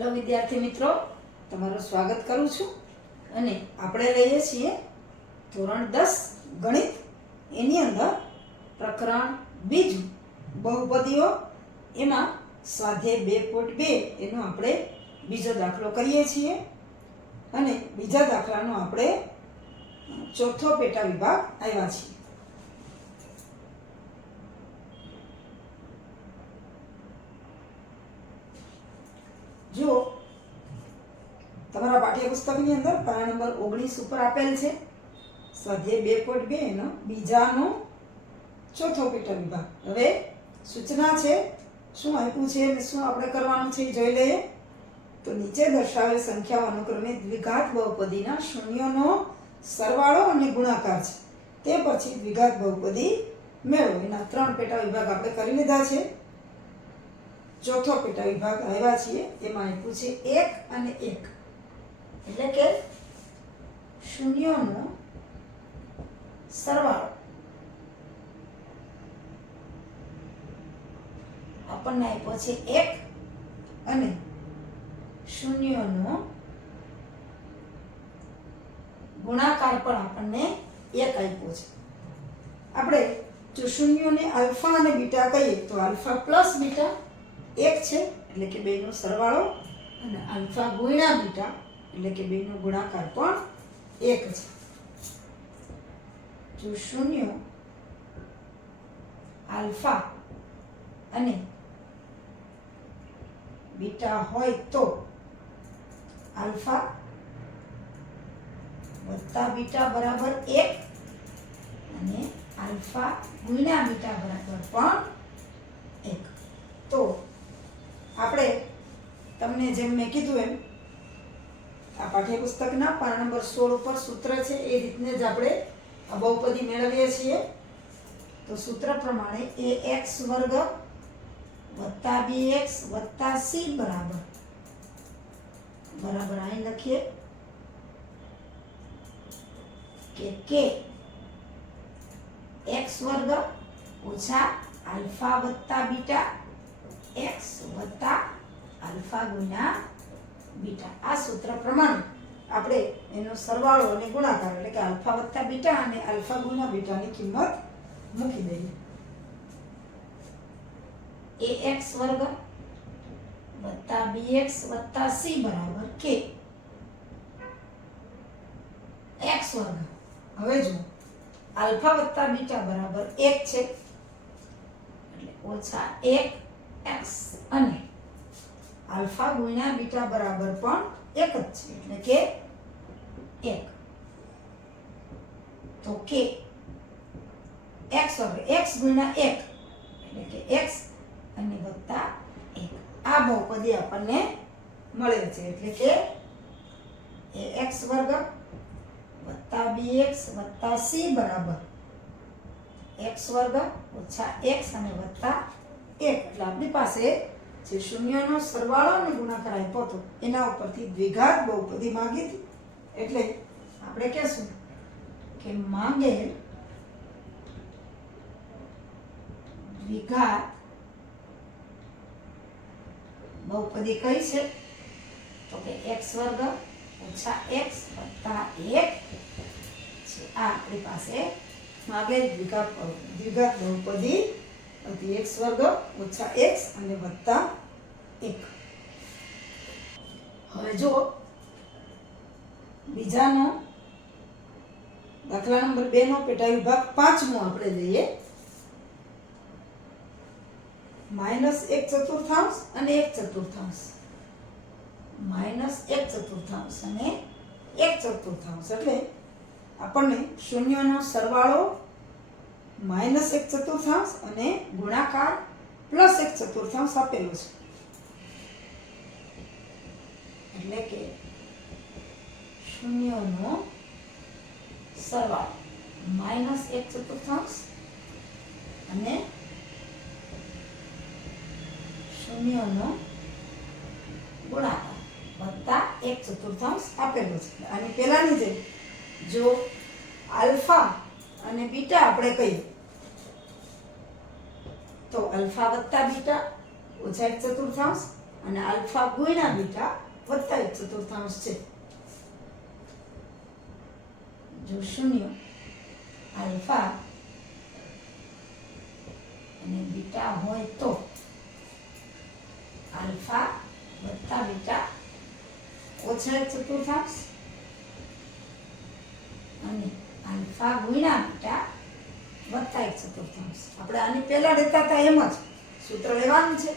Hello વિદ્યાર્થી મિત્રો, તમારું સ્વાગત કરું છું. અને આપણે લઈએ છીએ ધોરણ 10 ગણિત. એની અંદર પ્રકરણ બીજું બહુપદીઓ. એમાં સ્વાધ્યાય 2.2 એનો આપણે બીજો દાખલો કરીએ છીએ. અને બીજા દાખલાનો આપણે ચોથો પેટા વિભાગ આવ્યા છીએ. જો તમારા પાઠ્યપુસ્તકની અંદર પાના નંબર 19 ઉપર આપેલ છે સ્વાધ્યાય 2.2 એનો બીજાનો ચોથો પેટા વિભાગ. હવે સૂચના છે, શું આપ્યું છે અને શું આપણે કરવાનું છે એ જોઈ લઈએ. તો નીચે દર્શાવેલ સંખ્યાઓ અનુક્રમે દ્વિઘાત બહુપદીના શૂન્યોનો સરવાળો અને ગુણાકાર છે. તે પછી દ્વિઘાત બહુપદી મેળવો. એના 3 પેટા વિભાગ આપણે કરી લીધા છે. ચોથો પેટા વિભાગ આવ્યા છીએ. એમાં આપ્યું છે 1 અને 1, એટલે કે શૂન્યોનો સરવાળો. આપણને આપ્યો છે 1 અને શૂન્યોનો ગુણાકાર પણ આપણને 1 આપ્યો છે. આપણે જો શૂન્યોને આલ્ફા અને બીટા કહીએ તો આલ્ફા પ્લસ બીટા 1 છે, એટલે કે બેનો સરવાળો, અને આલ્ફા ગુણ્યા બીટા એટલે કે બેનો ગુણાકાર પણ 1 છે. જો શૂન્ય આલ્ફા અને બીટા હોય તો આલ્ફા વત્તા બીટા બરાબર 1 અને આલ્ફા ગુણ્યા બીટા બરાબર પણ 1. તો આપણે તમને જેમ મેં કીધું એમ આ પાઠ્યપુસ્તકના પાના નંબર 16 ઉપર સૂત્ર છે એ રીતને જ આપણે આ બહુપદી મેળવીએ છીએ. તો સૂત્ર પ્રમાણે ax વર્ગ વત્તા bx વત્તા c બરાબર અહીં લખીએ કે x વર્ગ ઓછા આલ્ફા વત્તા બીટા x વત્તા આલ્ફા ગુણ્યા બીટા. આ સૂત્ર પ્રમાણે આપણે એનો સરવાળો અને ગુણાકાર એટલે કે આલ્ફા વત્તા બીટા અને આલ્ફા ગુણ્યા બીટાની કિંમત મૂકી દઈએ. ax વર્ગ વત્તા bx વત્તા c બરાબર કે x વર્ગ. હવે જો આલ્ફા વત્તા બીટા બરાબર 1 છે, એટલે ઓછા 1x અને આલ્ફા ગુણ્યા બીટા બરાબર પણ 1 જ છે, એટલે કે 1. તો કે x વર્ગ x ગુણ્યા 1 એટલે કે x અને વત્તા 1. આ બહુપદી આપણને મળે છે, એટલે કે ax વર્ગ વત્તા bx વત્તા c બરાબર x વર્ગ ઓછા x અને વત્તા 1. એટલે આપણી પાસે જે શૂન્યનો સરવાળો અને ગુણાકાર આપ્યો હતો એના ઉપરથી દ્વિઘાત બહુપદી માંગી હતી. એટલે આપણે કહેશું કે માંગેલ દ્વિઘાત બહુપદી કઈ છે? તો કે x વર્ગ ઓછા x વત્તા 1 છે. આ આપણી પાસે માંગેલ દ્વિઘાત બહુપદી હતી. x વર્ગ ઓછા x અને વત્તા 1. હવે જો બીજાનો દાખલા નંબર 2 નો પેટા વિભાગ 5મો આપણે લઈએ. -1/4 અને 1/4. -1/4 અને 1/4 એટલે આપણને શૂન્યનો સરવાળો -1/4 અને ગુણાકાર +1/4 આપેલો છે. એટલે કે શૂન્યનો સરવાળો -1/4 અને શૂન્યનો ગુણાકાર વત્તા 1/4 આપેલો છે. અને પહેલાની જેમ જો આલ્ફા અને બીટા આપણે કહીએ તો અલ્ફા વત્તા બીટા ઓછા 1/4 અને આલ્ફા ગુણ્યા બીટા વત્તા 1/4 છે. જો શૂન્ય આલ્ફા અને બીટા હોય તો આલ્ફા વત્તા બીટા ઓછા 1/4 અને આલ્ફા ગુણ્યા બીટા વત્તા 1/4. આપણે આની પહેલા લેતા હતા એમ જ સૂત્ર લેવાનું છે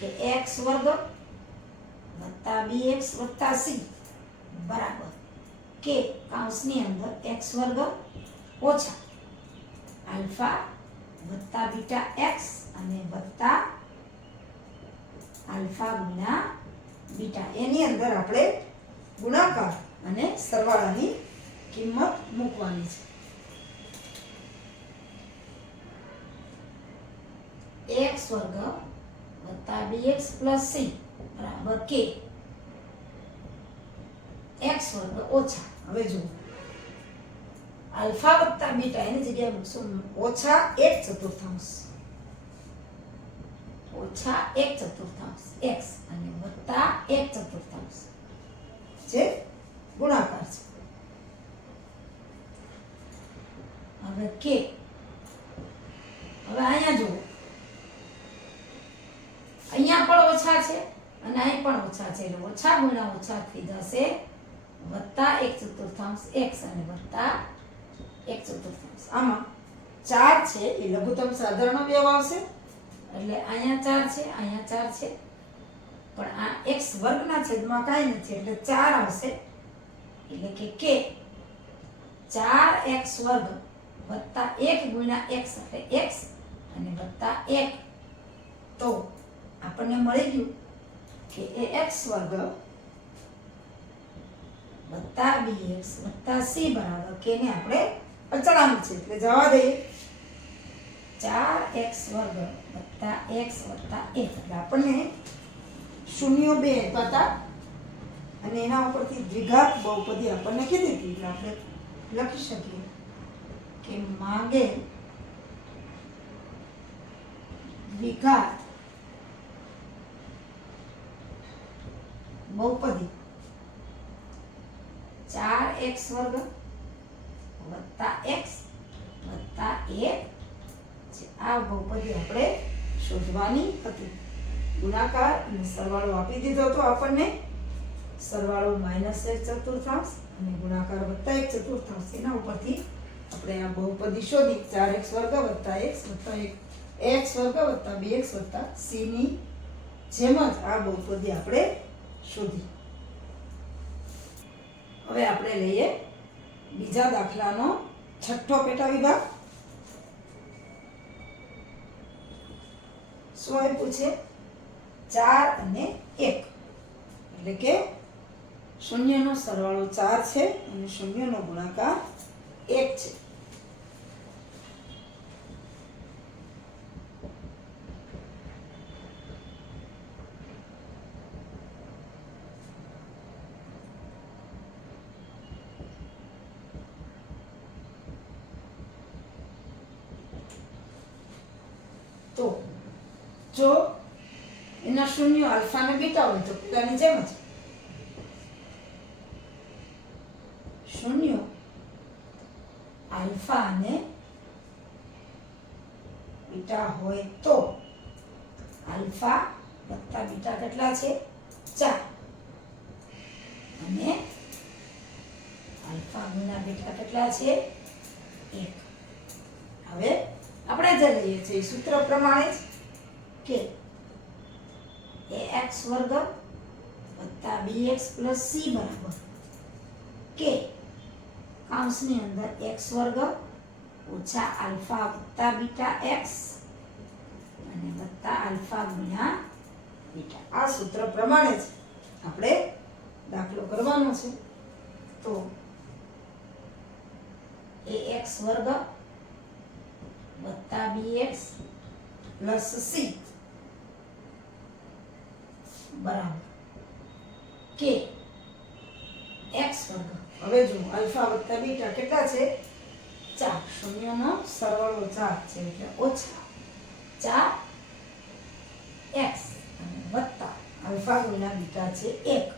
કે x વર્ગ વત્તા bx વત્તા c બરાબર કે કૌંસની અંદર x વર્ગ ઓછા આલ્ફા વત્તા બીટા x અને વત્તા આલ્ફા ગુણ્યા બીટા, એની અંદર આપણે ગુણાકાર અને સરવાળાની કિંમત મૂકવાની છે. x વર્ગ વત્તા bx પ્લસ c બરાબર કે x વર્ગ ઓછા, હવે જુઓ આલ્ફા વત્તા બીટા એની જગ્યાએ મૂકશું ઓછા 1/4 ઓછા 1/4 x અને વત્તા 1/4 જે ગુણાકાર છે. હવે કે હવે અહીંયા જુઓ અહીંયા પણ ઓછા છે અને અહીં પણ ઓછા છે એટલે ઓછા ગુણ્યા ઓછા થઈ જશે વત્તા 1/4 x અને વત્તા 1/4. આમાં 4 છે એ લઘુત્તમ સાધારણ અવયવ આવશે એટલે અહીંયા 4 છે અહીંયા 4 છે પણ આ x વર્ગના છેદમાં કાંઈ નથી એટલે 4 આવશે એટલે કે 4x વર્ગ વત્તા 1 ગુણ્યા x એટલે x અને વત્તા 1 તો આપણને મળી ગયું કે ax વર્ગ વત્તા bx વત્તા c બરાબર કે ને આપણે અચળાંક છે એટલે જવા દઈએ 4x વર્ગ વત્તા x વત્તા 1 એટલે આપણને શૂન્ય 2 હતા અને એના ઉપરથી દ્વિઘાત બહુપદી આપણને કીધી હતી એટલે આપણે લખી શકીએ કે માંગે દ્વિઘાત બહુપદી 4x વર્ગ વત્તા x વત્તા 1 આ બહુપદી આપણે શોધવાની હતી. ગુણાકાર અને સરવાળો આપી દીધો તો આપણને સરવાળો -1/4 અને ગુણાકાર વત્તા 1/4 એના ઉપરથી આપણે આ બહુપદી શોધી 4x વર્ગ વત્તા x વત્તા 1 x વર્ગ વત્તા 2x વત્તા c ની જેમ જ આ બહુપદી આપણે શોધી. હવે આપણે લઈએ બીજા દાખલાનો છઠ્ઠો પેટા વિભાગ. શું આપ્યું છે 4 અને 1 એટલે કે શૂન્યનો સરવાળો 4 છે અને શૂન્યનો ગુણાકાર 1 છે. તો જો એના શૂન્ય આલ્ફા અને બીટા હોય તો પેલાની જેમ જ શૂન્ય આલ્ફા અને બીટા હોય તો આલ્ફા વત્તા બીટા કેટલા છે 4 અને આલ્ફા ગુણ્યા બીટા કેટલા છે 1. હવે આપણે જે લઈએ છીએ સૂત્ર પ્રમાણે જ કે ax વર્ગ વત્તા bx પ્લસ c બરાબર કે કૌંસની અંદર x વર્ગ ઓછા આલ્ફા વત્તા બીટા x અને વત્તા આલ્ફા ગુણ્યા બીટા. આ સૂત્ર પ્રમાણે જ આપણે દાખલો કરવાનો છે. તો ax વર્ગ વત્તા bx પ્લસ c બરાબર કે x વર્ગ. હવે જો આલ્ફા વત્તા બીટા કેટલા છે 4 શૂન્યનો સરવાળો 4 છે એટલે ઓછા 4x અને વત્તા આલ્ફા ગુણ્યા બીટા છે 1.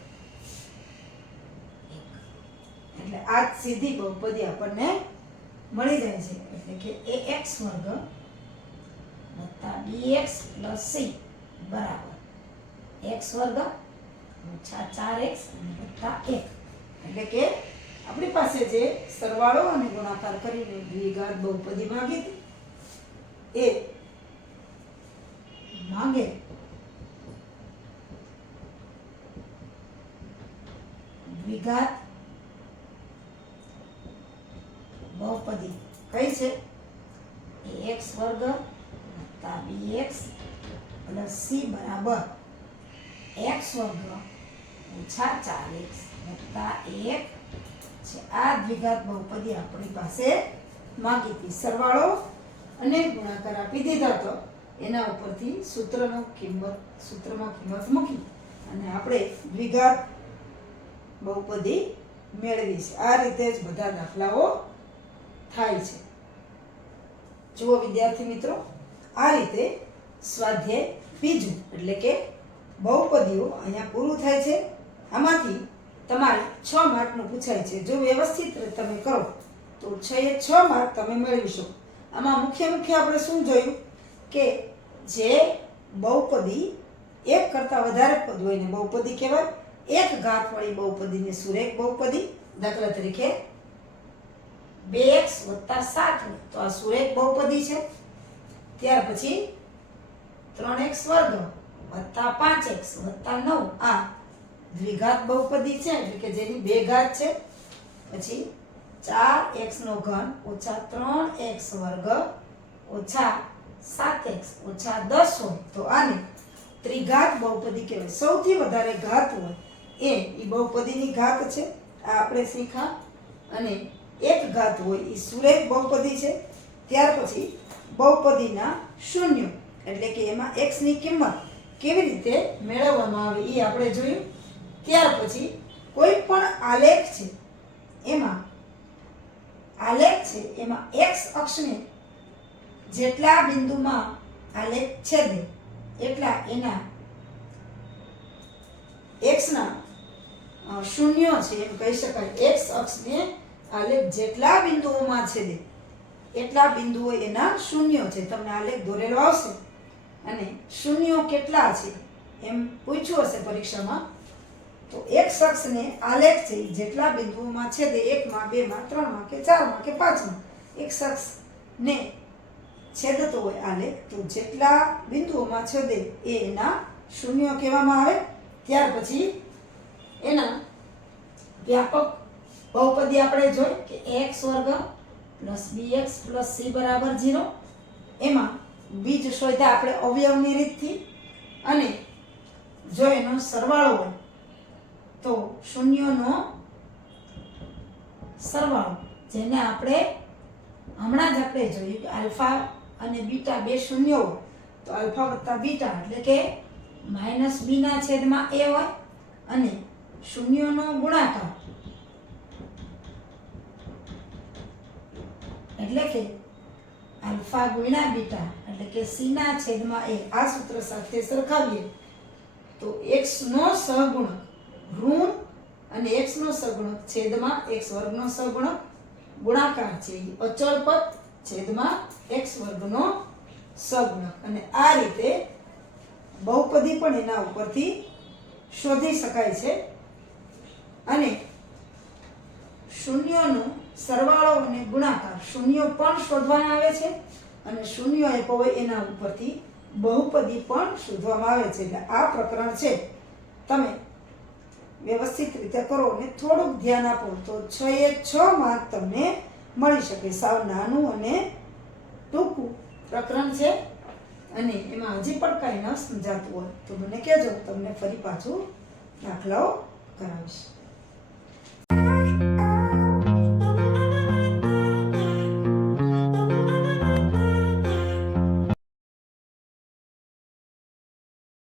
એટલે આ જ સીધી બહુપદી આપણને મળી જાય છે. એટલે કે ax વર્ગ વત્તા bx પ્લસ c બરાબર x વર્ગ ઓછા 4x અને વત્તા 1. એટલે કે આપણી પાસે જે સરવાળો અને ગુણાકાર કરીને દ્વિઘાત બહુપદી માંગી હતી એ માંગે દ્વિઘાત બહુપદી કઈ છે? ax વર્ગ વત્તા bx પ્લસ c બરાબર x વર્ગ ઓછા 4x વત્તા 1 છે. આ દ્વિઘાત બહુપદી આપણી પાસે માંગી હતી. સરવાળો અને ગુણાકાર આપી દીધા તો એના ઉપરથી સૂત્રમાં કિંમત મૂકી અને આપણે દ્વિઘાત બહુપદી મેળવી છે. આ રીતે જ બધા દાખલાઓ થાય છે. જુઓ વિદ્યાર્થી મિત્રો, આ રીતે સ્વાધ્યાય બીજું એટલે કે બહુપદીઓ અહીંયા પૂરું થાય છે. આમાંથી તમારે 6 માર્કનું પૂછાય છે. જો વ્યવસ્થિત તમે કરો તો 6 માર્ક તમે મેળવી શકો. આમાં મુખ્ય આપણે શું જોયું કે જે બહુપદી એક કરતાં વધારે પદ હોય ને બહુપદી કહેવાય. એક ઘાતવાળી બહુપદીને સુરેખ બહુપદી. દાખલા તરીકે 2x વત્તા 7 તો આ સુરેખ બહુપદી છે. ત્યાર પછી 3x વર્ગ વત્તા 5x વત્તા 9 આ દ્વિઘાત બહુપદી છે એટલે કે જેની બે ઘાત છે. પછી 4x નો ઘન ઓછા 3x વર્ગ ઓછા 7x ઓછા 10 હોય તો આને ત્રિઘાત બહુપદી કહેવાય. સૌથી વધારે ઘાત હોય એ બહુપદીની ઘાત છે. આ આપણે શીખ્યા. અને એક ઘાત હોય એ સુરેખ બહુપદી છે. ત્યાર પછી બહુપદીના શૂન્ય એટલે કે એમાં x ની કિંમત કેવી રીતે મેળવવામાં આવે એ આપણે જોયું. ત્યાર પછી કોઈ પણ આલેખ છે એમાં x અક્ષને જેટલા બિંદુમાં આલેખ છેદે એટલા એના x ના શૂન્યો છે એમ કહી શકાય. x અક્ષને આલેખ જેટલા બિંદુઓમાં છેદે એટલા બિંદુઓ એના શૂન્યો છે. તમને આલેખ દોરેલો આવશે અને શૂન્યો કેટલા છે એમ પૂછ્યું હશે પરીક્ષામાં તો x અક્ષને આલેખ છે જેટલા બિંદુઓમાં છેદે 1 માં 2 માં 3 માં કે 4 માં કે 5 માં x અક્ષને છેદતો હોય આલેખ તો જેટલા બિંદુઓમાં છેદે એ એના શૂન્યો કહેવામાં આવે. ત્યાર પછી એના વ્યાપક બહુપદી આપણે જોઈ કે x વર્ગ પ્લસ bx પ્લસ c બરાબર 0. એમાં બીજ શોધ્યા આપણે અવયવની રીતથી. અને જો એનો સરવાળો હોય તો શૂન્યોનો સરવાળો જેને આપણે હમણાં જ આપણે જોયું કે આલ્ફા અને બીટા બે શૂન્યો હોય તો આલ્ફા વત્તા બીટા એટલે કે માઇનસ b ના છેદમાં a હોય અને શૂન્યોનો ગુણાકાર એટલે કે આલ્ફા ગુણ્યા બીટા એટલે કે c ના છેદમાં a. આ સૂત્ર સાથે સરખાવીએ તો x નો સહગુણક ઋણ અને x નો સહગુણક છેદમાં x વર્ગનો સહગુણક ગુણાકાર છે અચળ પદ છેદમાં x વર્ગનો સહગુણક. અને આ રીતે બહુપદી પણ એના ઉપરથી શોધી શકાય છે. અને શૂન્યોનો સરવાળો અને ગુણાકાર શૂન્યો પણ શોધવામાં આવે છે અને શૂન્યો આપ્યો હોય એના ઉપરથી બહુપદી પણ શોધવામાં આવે છે. એટલે આ પ્રકરણ છે તમે વ્યવસ્થિત રીતે કરો અને થોડુંક ધ્યાન આપો તો 6 માર્ક તમને મળી શકે. સાવ નાનું અને ટૂંકું પ્રકરણ છે અને એમાં હજી પણ કાંઈ ન સમજાતું હોય તો મને કહેજો, તમને ફરી પાછું દાખલાઓ કરાવીશ.